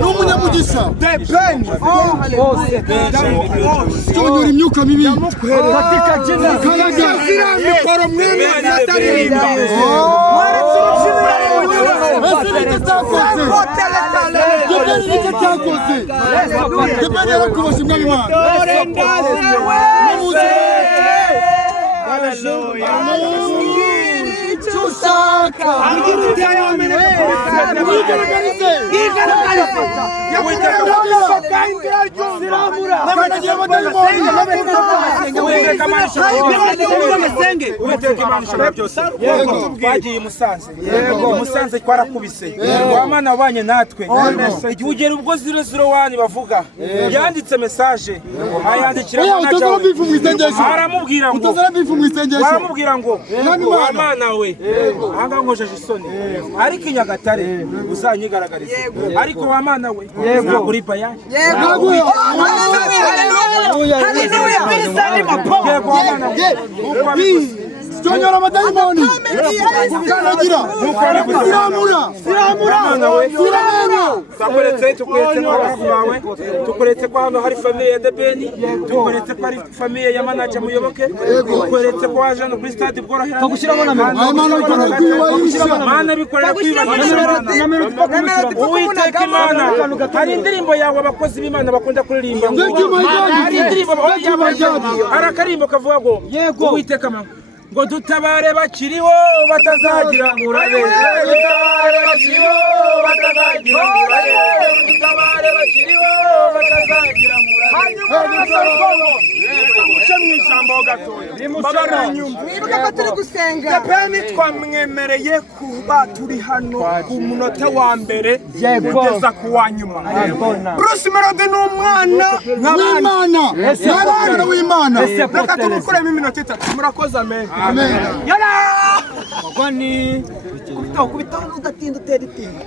N'umunyamugisha cyonyura imyuka mibi katika jina la mikoro mwene ataririmba Musanze kwarakubise wamana wanye natwe ugera ubwo 001 bavuga yanditse message ayandikira aramubwira ngo wamana we anga nkojeje isoni ariko inyagatare uzanyigaragariza ariko wamana we kuri baya Jonyora amadayimoni ukanagira siramura tukuretse ko hano hari famille ya Debeni tukuretse ko hari famille ya manager Muyoboke tukuretse ko waje no kuri stade bworohera mana bikorera kwibagirana Uwiteka Imana hari indirimbo yawe abakozi b'Imana bakunda kuririmba hari indirimbo arakarimbo kavuga ngo Uwiteka ngo dutabare bakiriho batazagira murabe dutabare bakiriho batazagira murabe dutabare bakiriho batazagira murabe mw'ijambo gatoya nibuka ko turi gusenga Debeni twamwemereye kuba turi hano ku munota wa mbere kugeza ku wa nyuma Bruce Melody n'umwana w'Imana reka tumukuremo iminota 3 murakoze amen amen yala kubitaho udatinda utera itinda